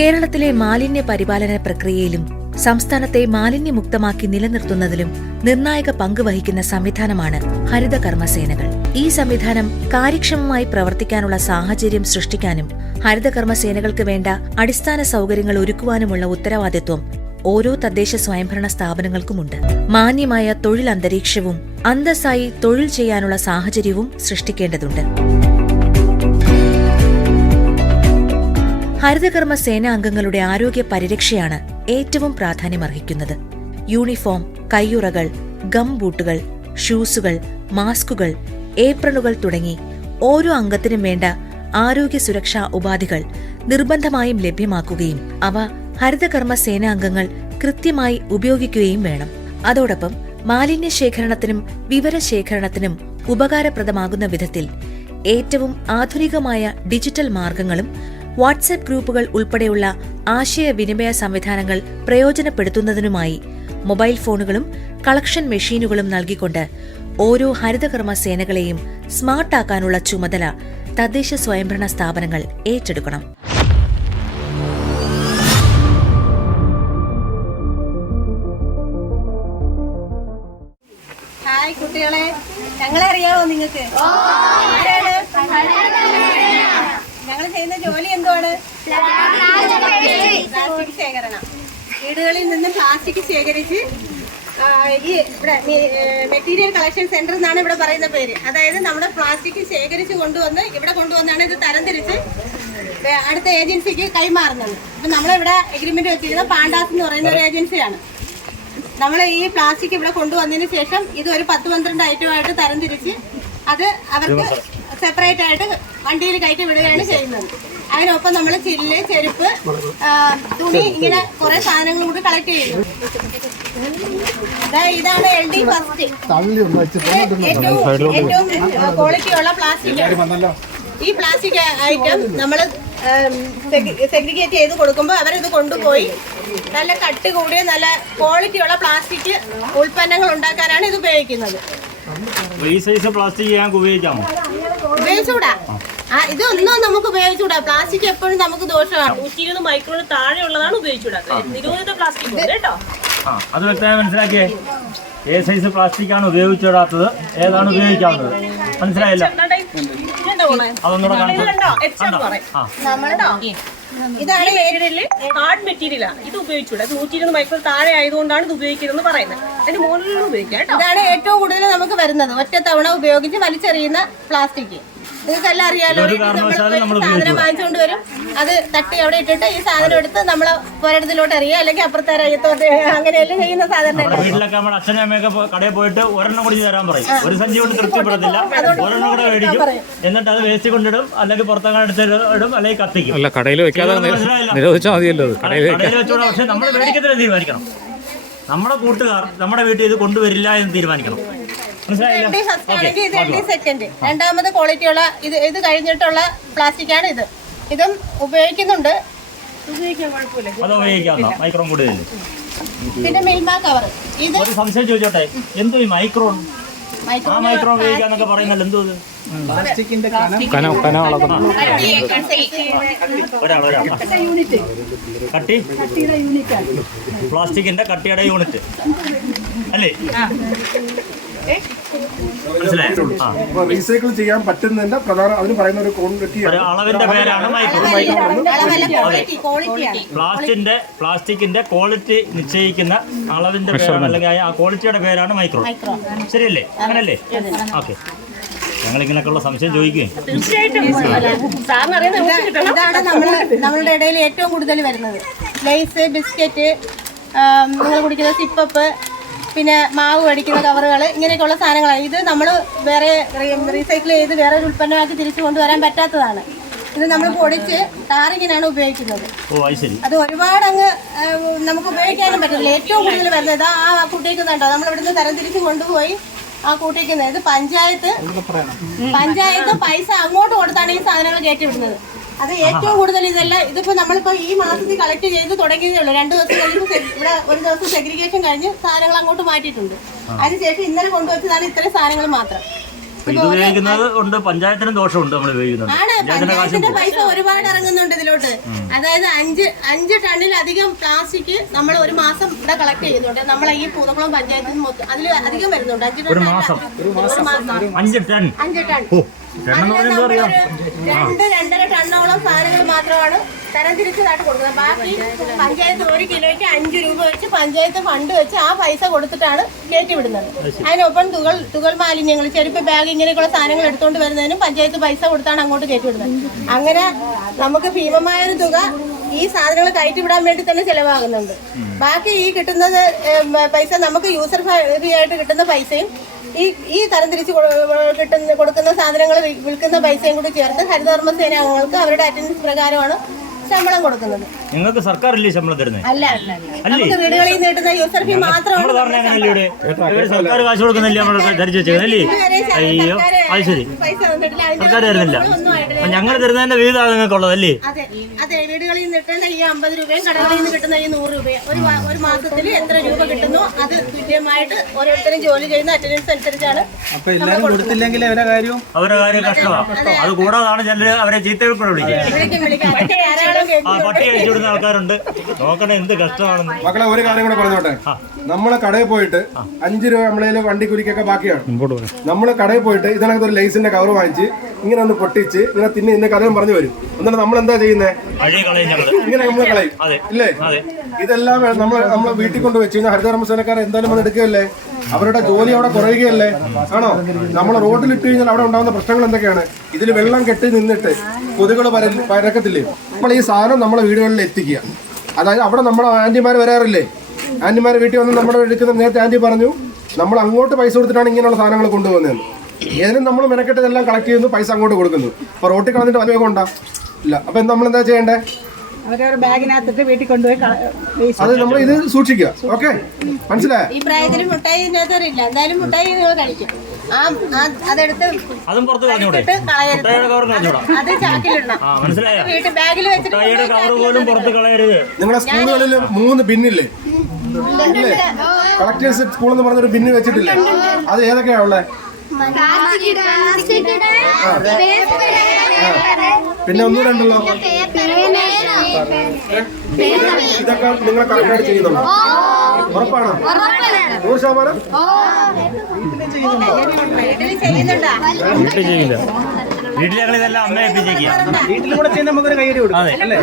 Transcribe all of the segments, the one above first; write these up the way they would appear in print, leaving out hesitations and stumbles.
കേരളത്തിലെ മാലിന്യ പരിപാലന പ്രക്രിയയിലും സംസ്ഥാനത്തെ മാലിന്യമുക്തമാക്കി നിലനിർത്തുന്നതിലും നിർണായക പങ്ക് വഹിക്കുന്ന സംവിധാനമാണ് ഹരിതകർമ്മസേനകൾ. ഈ സംവിധാനം കാര്യക്ഷമമായി പ്രവർത്തിക്കാനുള്ള സാഹചര്യം സൃഷ്ടിക്കാനും ഹരിതകർമ്മസേനകൾക്ക് വേണ്ട അടിസ്ഥാന സൗകര്യങ്ങൾ ഒരുക്കുവാനുമുള്ള ഉത്തരവാദിത്വം ഓരോ തദ്ദേശ സ്വയംഭരണ സ്ഥാപനങ്ങൾക്കുമുണ്ട്. മാന്യമായ തൊഴിൽ അന്തരീക്ഷവും അന്തസ്സായി തൊഴിൽ ചെയ്യാനുള്ള സാഹചര്യവും സൃഷ്ടിക്കേണ്ടതുണ്ട്. ഹരിതകർമ്മ സേനാ അംഗങ്ങളുടെ ആരോഗ്യ പരിരക്ഷയാണ് ഏറ്റവും പ്രാധാന്യമർഹിക്കുന്നത്. യൂണിഫോം, കയ്യുറകൾ, ഗം ബൂട്ടുകൾ, ഷൂസുകൾ, മാസ്കുകൾ, ഏപ്രണുകൾ തുടങ്ങി ഓരോ അംഗത്തിനും വേണ്ട ആരോഗ്യ സുരക്ഷാ ഉപാധികൾ നിർബന്ധമായും ലഭ്യമാക്കുകയും അവ ഹരിതകർമ്മ സേനാംഗങ്ങൾ കൃത്യമായി ഉപയോഗിക്കുകയും വേണം. അതോടൊപ്പം മാലിന്യ ശേഖരണത്തിനും വിവരശേഖരണത്തിനും ഉപകാരപ്രദമാകുന്ന വിധത്തിൽ ഏറ്റവും ആധുനികമായ ഡിജിറ്റൽ മാർഗങ്ങളും വാട്സ്ആപ്പ് ഗ്രൂപ്പുകൾ ഉൾപ്പെടെയുള്ള ആശയവിനിമയ സംവിധാനങ്ങൾ പ്രയോജനപ്പെടുത്തുന്നതിനുമായി മൊബൈൽ ഫോണുകളും കളക്ഷൻ മെഷീനുകളും നൽകിക്കൊണ്ട് ഓരോ ഹരിതകർമ്മ സേനകളെയും സ്മാർട്ടാക്കാനുള്ള ചുമതല തദ്ദേശ സ്വയംഭരണ സ്ഥാപനങ്ങൾ ഏറ്റെടുക്കണം. ഹായ് കുട്ടികളെ, ഞങ്ങളെ അറിയാമോ നിങ്ങൾക്ക്? ഞങ്ങൾ ചെയ്യുന്ന ജോലി എന്തുവാണ്? പ്ലാസ്റ്റിക് ശേഖരണം. വീടുകളിൽ നിന്ന് പ്ലാസ്റ്റിക് ശേഖരിച്ച് ഈ ഇവിടെ മെറ്റീരിയൽ കളക്ഷൻ സെന്റർ എന്നാണ് ഇവിടെ പറയുന്ന പേര്. അതായത് നമ്മുടെ പ്ലാസ്റ്റിക് ശേഖരിച്ച് കൊണ്ടുവന്ന് ഇവിടെ കൊണ്ടുവന്നാണ് ഇത് തരംതിരിച്ച് അടുത്ത ഏജൻസിക്ക് കൈമാറുന്നത്. അപ്പം നമ്മളിവിടെ എഗ്രിമെന്റ് വെച്ചിരുന്ന പാണ്ടാസ് എന്ന് പറയുന്ന ഒരു ഏജൻസിയാണ്. നമ്മൾ ഈ പ്ലാസ്റ്റിക് ഇവിടെ കൊണ്ടുവന്നതിന് ശേഷം ഇത് ഒരു 10-12 ഐറ്റമായിട്ട് തരംതിരിച്ച് അത് അവർക്ക് സെപ്പറേറ്റ് ആയിട്ട് വണ്ടിയിൽ കയറ്റി വിടുകയാണ് ചെയ്യുന്നത്. അതിനൊപ്പം നമ്മൾ ചില്ല്, ചെരുപ്പ്, തുണി, ഇങ്ങനെ കുറെ സാധനങ്ങൾ കൂടി കളക്ട് ചെയ്യുന്നു. ഇതാണ് LD ഫസ്റ്റ്. ഏറ്റവും ക്വാളിറ്റിയുള്ള പ്ലാസ്റ്റിക്. ഈ പ്ലാസ്റ്റിക് ഐറ്റം നമ്മൾ സെഗ്രിഗേറ്റ് ചെയ്ത് കൊടുക്കുമ്പോൾ അവരിത് കൊണ്ടുപോയി നല്ല കട്ട് കൂടിയ നല്ല ക്വാളിറ്റിയുള്ള പ്ലാസ്റ്റിക് ഉൽപ്പന്നങ്ങൾ ഉണ്ടാക്കാനാണ് ഇത് ഉപയോഗിക്കുന്നത്. ഈ സൈസ് പ്ലാസ്റ്റിക് ഉപയോഗിക്കാമോ? ഉപയോഗിച്ചൂടാ. ഇതൊന്നും നമുക്ക് ഉപയോഗിച്ചൂടാ. പ്ലാസ്റ്റിക് എപ്പോഴും നമുക്ക് ദോഷമാണ്. 120 മൈക്രോൺ താഴെയുള്ളതാണ് ഉപയോഗിച്ചൂടാ. നിരോധിത പ്ലാസ്റ്റിക് കേട്ടോ. അത് വ്യക്തമായി മനസ്സിലാക്കിയേ. ഏത് സൈസ് പ്ലാസ്റ്റിക് ആണ് ഉപയോഗിച്ചിടാത്തത്, ഏതാണ് ഉപയോഗിക്കാവുന്നത് മനസ്സിലായില്ല? അതൊന്നുകൂടെ ഇതാണ് ഹാർഡ് മെറ്റീരിയലാണ്. ഇത് ഉപയോഗിച്ചൂടാ. 120 മൈക്രോൺ താഴെ ആയതുകൊണ്ടാണ് ഇത് ഉപയോഗിക്കുന്നത് പറയുന്നത്. അതിന് മുകളിലും ഉപയോഗിക്കാം. ഇതാണ് ഏറ്റവും കൂടുതൽ നമുക്ക് വരുന്നത്. ഒറ്റത്തവണ ഉപയോഗിച്ച് വലിച്ചെറിയുന്ന പ്ലാസ്റ്റിക്. നിങ്ങൾക്കെല്ലാം അറിയാലോ. സാധനം വാങ്ങിച്ചുകൊണ്ട് വരും, അത് തട്ടി അവിടെ ഇട്ടിട്ട് ഈ സാധനം എടുത്ത് നമ്മളെ പുരടത്തിലോട്ട് എറിയുക, അല്ലെങ്കിൽ അപ്പുറത്തെ അയ്യത്തോട്ട്, അങ്ങനെയല്ലേ ചെയ്യുന്ന സാധനം. വീട്ടിലൊക്കെ നമ്മുടെ അച്ഛനും അമ്മയൊക്കെ കടയിൽ പോയിട്ട് ഒരെണ്ണം കൂടി തരാൻ പറയും. ഒരു സഞ്ചി കൊണ്ട് തൃപ്തിപ്പെടത്തില്ല, ഒരെണ്ണം കൂടെ മേടിക്കും. എന്നിട്ട് അത് വേസ്റ്റ് കൊണ്ടിടും, അല്ലെങ്കിൽ പുറത്തങ്ങനെ എടുത്തിടും, അല്ലെങ്കിൽ കത്തിക്കും. അല്ല, കടയിൽ വെക്കാതെ നിരോധിച്ചാൽ മതിയല്ലോ. കടയിൽ വെച്ചോളാം. പക്ഷെ നമ്മൾ മേടിക്കത്തില്ല തീരുമാനിക്കണം. നമ്മുടെ കൂട്ടുകാർ നമ്മുടെ വീട്ടിൽ ഇത് കൊണ്ടുവരില്ല എന്ന് തീരുമാനിക്കണം. സെക്കൻഡ്. രണ്ടാമത് ക്വാളിറ്റിയുള്ള ഇത് കഴിഞ്ഞിട്ടുള്ള പ്ലാസ്റ്റിക് ആണ് ഇത്. ഇതും ഉപയോഗിക്കുന്നുണ്ട്. അത് ഉപയോഗിക്കാവുന്ന മൈക്രോൺ കൂടുതൽ. പിന്നെ മിൽമ കവർ. ഇത് ഒരു സംശയം ചോദിച്ചോട്ടെ, എന്തോ ഈ മൈക്രോൺ? ആ മൈക്രോൺ ഉപയോഗിക്കാന്നൊക്കെ പറയുന്നത് എന്തോ കട്ടി, പ്ലാസ്റ്റിക്കിന്റെ കട്ടിയുടെ യൂണിറ്റ് അല്ലേ? റീസൈക്കിൾ ചെയ്യാൻ പറ്റുന്നതിന്റെ പ്രധാന അതിന് പറയുന്ന ഒരു ക്വാണ്ടിറ്റി അളവിന്റെ പേരാണ് മൈക്രോൺ. പ്ലാസ്റ്റിക്കിന്റെ ക്വാളിറ്റി നിശ്ചയിക്കുന്ന അളവിന്റെ പേരാണ്, അല്ലെങ്കിൽ ആ ക്വാളിറ്റിയുടെ പേരാണ് മൈക്രോൺ. ശരിയല്ലേ? അങ്ങനല്ലേ? ഓക്കെ. ഞങ്ങളിങ്ങനെയൊക്കെയുള്ള സംശയം ചോദിക്കുകയും ഇതാണ് നമ്മളുടെ ഇടയിൽ ഏറ്റവും കൂടുതൽ വരുന്നത്. ലേസ്, ബിസ്ക്കറ്റ്, നിങ്ങൾ കുടിക്കുന്ന സിപ്പപ്പ്, പിന്നെ മാവ് അടിക്കുന്ന കവറുകൾ, ഇങ്ങനെയൊക്കെയുള്ള സാധനങ്ങളാണ്. ഇത് നമ്മൾ വേറെ റീസൈക്കിൾ ചെയ്ത് വേറെ ഒരു ഉൽപ്പന്നമാക്കി തിരിച്ചു കൊണ്ടുവരാൻ പറ്റാത്തതാണ്. ഇത് നമ്മൾ പൊടിച്ച് ടാറിങ്ങിനാണ് ഉപയോഗിക്കുന്നത്. അത് ഒരുപാട് അങ്ങ് നമുക്ക് ഉപയോഗിക്കാനും പറ്റില്ല. ഏറ്റവും കൂടുതൽ വരുന്നത് ആ കൂട്ടിക്കുന്നുണ്ടോ, നമ്മൾ ഇവിടുന്ന് തരംതിരിച്ച് കൊണ്ടുപോയി ആ കൂട്ടിക്കുന്നത്. ഇത് പഞ്ചായത്ത് പൈസ അങ്ങോട്ട് കൊടുത്താണ് ഈ സാധനങ്ങൾ കയറ്റിവിടുന്നത്. അത് ഏറ്റവും കൂടുതൽ ഇതെല്ലാം ഇതിപ്പോ നമ്മളിപ്പോ ഈ മാസത്തിൽ കളക്ട് ചെയ്ത് തുടങ്ങിയതേ ഉള്ളൂ. 2 ദിവസം കഴിഞ്ഞപ്പോൾ ഇവിടെ ഒരു ദിവസം സെഗ്രിഗേഷൻ കഴിഞ്ഞ് സാധനങ്ങൾ അങ്ങോട്ട് മാറ്റിയിട്ടുണ്ട്. അതിനുശേഷം ഇന്നലെ കൊണ്ടുവച്ചതാണ് ഇത്രയും സാധനങ്ങൾ മാത്രം. ഇത് ഉപയോഗിക്കുന്നത് കൊണ്ട് പഞ്ചായത്തിനും ദോഷമുണ്ട് നമ്മൾ ഉപയോഗിക്കുന്നത്. ആണ് പഞ്ചായത്തിന്റെ പൈസ ഒരുപാട് ഇറങ്ങുന്നുണ്ട് ഇതിലോട്ട്. അതായത് 5 ടണ്ണിലധികം പ്ലാസ്റ്റിക് നമ്മൾ ഒരു മാസം ഇവിടെ കളക്ട് ചെയ്യുന്നുണ്ട്. നമ്മളെ ഈ പൂതക്കുളം പഞ്ചായത്തിന് മൊത്തം അതിൽ അധികം വരുന്നുണ്ട്. 5 ടൺ. ഒരു മാസം 5 ടൺ. 5 ടൺ. എണ്ണം പറയുന്നത് അറിയാം. 2-2.5 ടണ്ണോളം സാധനങ്ങൾ മാത്രമാണ് തരംതിരിച്ചതായിട്ട് കൊടുക്കുന്നത്. ബാക്കി പഞ്ചായത്ത് 1 കിലോയ്ക്ക് 5 രൂപ വെച്ച് പഞ്ചായത്ത് ഫണ്ട് വെച്ച് ആ പൈസ കൊടുത്തിട്ടാണ് കയറ്റി വിടുന്നത്. അതിനൊപ്പം തുകൽ മാലിന്യങ്ങൾ, ചെരുപ്പ്, ബാഗ് ഇങ്ങനെയൊക്കെയുള്ള സാധനങ്ങൾ എടുത്തുകൊണ്ട് വരുന്നതിനും പഞ്ചായത്ത് പൈസ കൊടുത്താണ് അങ്ങോട്ട് കയറ്റി വിടുന്നത്. അങ്ങനെ നമുക്ക് ഭീമമായൊരു തുക ഈ സാധനങ്ങൾ കയറ്റി വിടാൻ വേണ്ടി തന്നെ ചെലവാകുന്നുണ്ട്. ബാക്കി ഈ കിട്ടുന്നത് പൈസ നമുക്ക് യൂസർ ഫ്രീ ആയിട്ട് കിട്ടുന്ന പൈസയും ഈ തരംതിരിച്ച് കൊടുക്കുന്ന സാധനങ്ങൾ വിൽക്കുന്ന പൈസയും കൂടി ചേർത്ത് ഹരിതകർമ്മ സേനാംഗങ്ങൾക്ക് അവരുടെ അറ്റൻഡൻസ് പ്രകാരമാണ് ശമ്പളം കൊടുക്കുന്നത്. നിങ്ങൾക്ക് സർക്കാർ ഇല്ലേ ശമ്പളം തരുന്നത്? അല്ല, നമുക്ക് വീടുകളിൽ നിന്ന് കിട്ടുന്ന യൂസർ ഫീ മാത്രമാണ്. സർക്കാർ കാശ് കൊടുക്കുന്നില്ലേ? നമ്മൾ ധരിച്ചു വെച്ചേക്കുന്നല്ലേ? അയ്യോ, അത് ശരി, സർക്കാർ തരുന്നില്ല. ഞങ്ങൾ തരുന്നതിന്റെ വിഹിതമാണ് നിങ്ങൾക്കുള്ളതല്ലേ? അതെ, വീടുകളിൽ നിന്ന് കിട്ടുന്ന ഈ 50 രൂപയും കടകളിൽ നിന്ന് കിട്ടുന്ന ഈ 100 രൂപയും ഒരു മാസത്തിൽ എത്ര രൂപ കിട്ടുന്നു അത് തുല്യമായിട്ട് ഓരോരുത്തരും ജോലി ചെയ്യുന്ന അറ്റൻഡൻസ് അനുസരിച്ചാണ്. അവരുടെ കാര്യം കഷ്ടമാണ്. അത് കൂടാതാണ് ചിലര് അവരെ ചീത്തവിളിക്കൂടെ വിളിക്കും. പട്ടി അടിച്ചുവിടുന്ന ആൾക്കാരുണ്ട്. നോക്കണേ എന്ത് കഷ്ടമാണെന്ന്. മക്കളെ ഒരു കാര്യം കൂടെ പറഞ്ഞോട്ടെ. നമ്മളെ കടയിൽ പോയിട്ട് 5 രൂപ നമ്മളെ വണ്ടി കുലിക്കൊക്കെ ബാക്കിയാണ്. നമ്മള് കടയിൽ പോയിട്ട് ഇതിനകത്ത് ഒരു ലൈസിന്റെ കവർ വാങ്ങിച്ച് ഇങ്ങനെ ഒന്ന് പൊട്ടിച്ച് ഇങ്ങനെ ഇന്ന കഥയും പറഞ്ഞു വരും. എന്നിട്ട് നമ്മൾ എന്താ ചെയ്യുന്നത്? ഇങ്ങനെ നമ്മൾ കളയും ഇല്ലേ? ഇതെല്ലാം നമ്മളെ വീട്ടിൽ കൊണ്ട് വെച്ച് കഴിഞ്ഞാൽ ഹരിതകർമ്മ സേനക്കാർ എന്തായാലും വന്ന് എടുക്കുകയല്ലേ? അവരുടെ ജോലി അവിടെ കുറയുകയല്ലേ? ആണോ? നമ്മൾ റോഡിൽ ഇട്ട് കഴിഞ്ഞാൽ അവിടെ ഉണ്ടാകുന്ന പ്രശ്നങ്ങൾ എന്തൊക്കെയാണ്? ഇതിൽ വെള്ളം കെട്ടി നിന്നിട്ട് കൊതുകൾ പരക്കത്തില്ലേ? നമ്മൾ ഈ സാധനം നമ്മളെ വീടുകളിൽ എത്തിക്കുക. അതായത് അവിടെ നമ്മളെ ആന്റിമാർ വരാറില്ലേ? ആന്റിമാർ വീട്ടിൽ വന്ന് നമ്മുടെ എടുക്കുന്ന നേരത്തെ ആന്റി പറഞ്ഞു നമ്മൾ അങ്ങോട്ട് പൈസ കൊടുത്തിട്ടാണ് ഇങ്ങനെയുള്ള സാധനങ്ങൾ കൊണ്ടുപോകുന്നത്. ഏതിനും നമ്മൾ മെനക്കെട്ട് ഇതെല്ലാം കളക്ട് ചെയ്യുന്നു, പൈസ അങ്ങോട്ട് കൊടുക്കുന്നു. അപ്പൊ റോട്ടിൽ കളഞ്ഞിട്ട് വലയൊക്കെ ഉണ്ടാ ഇല്ല. അപ്പൊ നമ്മൾ എന്താ ചെയ്യേണ്ടേ? ബാഗിനകത്തിട്ട് വീട്ടിൽ കൊണ്ടുപോയി അത് നമ്മൾ ഇത് സൂക്ഷിക്കുക. ഓക്കെ, മനസ്സിലായോ? ഈ പ്രായത്തിൽ മുട്ടായി ഇല്ലാത്തവരില്ല. എന്തായാലും മുട്ടായി നിങ്ങൾ കഴിക്കും. അതെടുത്ത് അതും പുറത്ത് കളഞ്ഞൂടെ? അത് ചാക്കിലിടണം. വീട്ടിൽ ബാഗിൽ വെച്ചിട്ട് നിങ്ങളുടെ സ്കൂളുകളിൽ 3 ബിന്നില്ലേ? കളക്ടേഴ്സ് സ്കൂൾ എന്ന് പറഞ്ഞൊരു ബിന്ന് വെച്ചിട്ടില്ലേ? അത് ഏതൊക്കെയാ ഉള്ളത്? പിന്നെ ഒന്നും ഉണ്ടല്ലോ. ഇതൊക്കെ നിങ്ങൾ കറക്റ്റായിട്ട് ചെയ്യുന്നുണ്ടോ? ഉറപ്പാണോ? 100%? വീട്ടിൽ ഞങ്ങൾ ഇതെല്ലാം അമ്മയെ ഏൽപ്പിച്ചേക്കുക. വീട്ടിലും കൂടെ ചെയ്യുന്ന നമുക്കൊരു കൈയ്യടി കൊടുക്കാം അല്ലേ?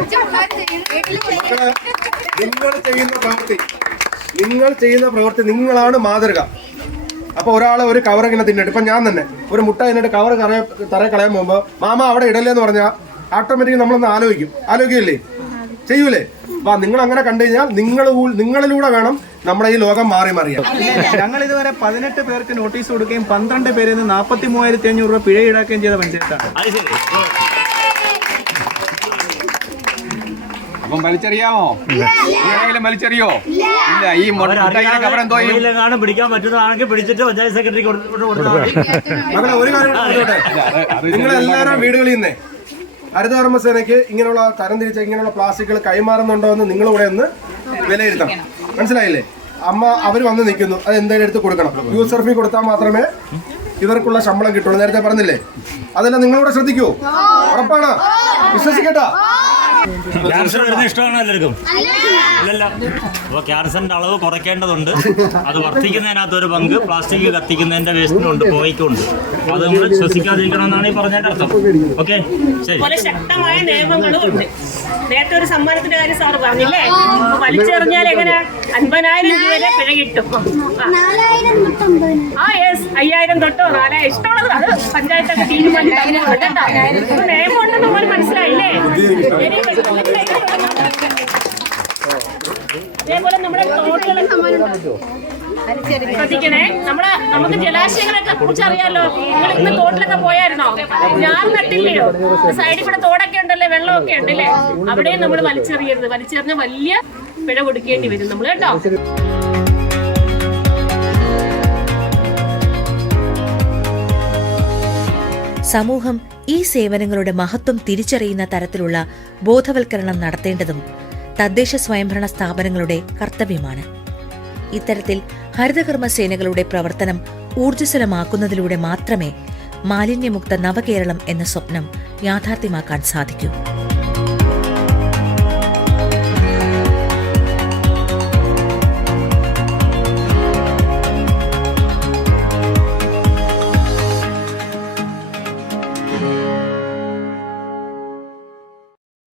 നിങ്ങൾ ചെയ്യുന്ന പ്രവൃത്തി നിങ്ങളാണ് മാതൃക. അപ്പൊ ഒരാളെ ഒരു കവർ ഇങ്ങനെ തിന്നിട്ട്, ഇപ്പൊ ഞാൻ തന്നെ ഒരു മുട്ട തിന്നിട്ട് കവർ തറയെ കളയാൻ പോകുമ്പോ മാമ അവിടെ ഇടല്ലേന്ന് പറഞ്ഞാൽ ഓട്ടോമാറ്റിക് നമ്മളൊന്ന് ആലോചിക്കില്ലേ? ചെയ്യൂലേ? അപ്പൊ നിങ്ങൾ അങ്ങനെ കണ്ടു കഴിഞ്ഞാൽ നിങ്ങളിലൂടെ വേണം നമ്മുടെ ഈ ലോകം മാറിയാൽ. ഞങ്ങൾ ഇതുവരെ 18 പേർക്ക് നോട്ടീസ് കൊടുക്കുകയും 12 പേരിൽ നിന്ന് 43,500 രൂപ പിഴ ഈടാക്കുകയും ചെയ്ത പഞ്ചായത്താണ്. അപ്പം വലിച്ചെറിയാമോ? വലിച്ചെറിയോ? ഇല്ല. ഈ പിടിക്കാൻ പറ്റുന്നതാണെങ്കിൽ പിടിച്ചിട്ട് പഞ്ചായത്ത് സെക്രട്ടറി മകളെ ഒരു കാര്യം നിങ്ങളെല്ലാവരും വീടുകളിൽ നിന്നേ ഹരിതകർമ്മ സേനയ്ക്ക് ഇങ്ങനെയുള്ള തരംതിരിച്ച ഇങ്ങനെയുള്ള പ്ലാസ്റ്റിക്കുകൾ കൈമാറുന്നുണ്ടോ എന്ന് നിങ്ങളിവിടെ ഒന്ന് വിലയിരുത്തണം. മനസ്സിലായില്ലേ? അവർ വന്ന് നിൽക്കുന്നു, അത് എന്തായാലും എടുത്ത് കൊടുക്കണം. യൂസർ ഫീ കൊടുത്താൽ മാത്രമേ ഇവർക്കുള്ള ശമ്പളം കിട്ടുള്ളൂ. നേരത്തെ പറഞ്ഞില്ലേ? അതെല്ലാം നിങ്ങളിവിടെ ശ്രദ്ധിക്കൂ. ഉറപ്പാണ്? വിശ്വസിക്കട്ടോ? ക്യാൻസർ വരുന്ന ഇഷ്ടമാണോ എല്ലാവർക്കും? ഇല്ലല്ല. അപ്പോൾ ക്യാൻസറിന്റെ അളവ് കുറയ്ക്കേണ്ടതുണ്ട്. അത് വർദ്ധിക്കുന്നതിനകത്ത് ഒരു പങ്ക് പ്ലാസ്റ്റിക് കത്തിക്കുന്നതിന്റെ വേസ്റ്റിനുണ്ട്, പോയിക്കുണ്ട്. അത് നമ്മൾ ശ്വസിക്കാതിരിക്കണമെന്നാണ് ഈ പറഞ്ഞതിന്റെ അർത്ഥം. ഓക്കെ, ശരി. ശക്തമായ നിയമങ്ങളും ഉണ്ട്. നേരത്തെ ഒരു സമ്മാനത്തിന്റെ കാര്യം സാറ് പറഞ്ഞില്ലേ? വലിച്ചെറിഞ്ഞാൽ എങ്ങനെ 50,000 രൂപ വരെ പിഴ കിട്ടും. 5,000 തൊട്ടോ 4,000 ഇഷ്ടമുള്ളത് അത് പഞ്ചായത്തൊക്കെ തീരുമാനിക്കും. നിയമം ഉണ്ടെന്ന് നമ്മൾ മനസ്സിലായില്ലേ? അതേപോലെ നമ്മുടെ തോടുകളെ ശ്രദ്ധിക്കണേ. നമുക്ക് ജലാശയങ്ങളൊക്കെ കുറിച്ചറിയാലോ. നിങ്ങൾ ഇന്ന് തോട്ടിലൊക്കെ പോയായിരുന്നോ? ഞാൻ നട്ടില്ലയോ? സൈഡിൽ കൂടെ തോടൊക്കെ ഉണ്ടല്ലേ, വെള്ളമൊക്കെ ഉണ്ടല്ലേ? അവിടെയും നമ്മൾ വലിച്ചെറിയരുത്. വലിച്ചെറിഞ്ഞ വലിയ പിഴ കൊടുക്കേണ്ടി വരും നമ്മൾ, കേട്ടോ. സമൂഹം ഈ സേവനങ്ങളുടെ മഹത്വം തിരിച്ചറിയുന്ന തരത്തിലുള്ള ബോധവൽക്കരണം നടത്തേണ്ടതും തദ്ദേശ സ്വയംഭരണ സ്ഥാപനങ്ങളുടെ കർത്തവ്യമാണ്. ഇത്തരത്തിൽ ഹരിതകർമ്മ സേനകളുടെ പ്രവർത്തനം ഊർജ്ജസ്വലമാക്കുന്നതിലൂടെ മാത്രമേ മാലിന്യമുക്ത നവകേരളം എന്ന സ്വപ്നം യാഥാർത്ഥ്യമാക്കാൻ സാധിക്കൂ.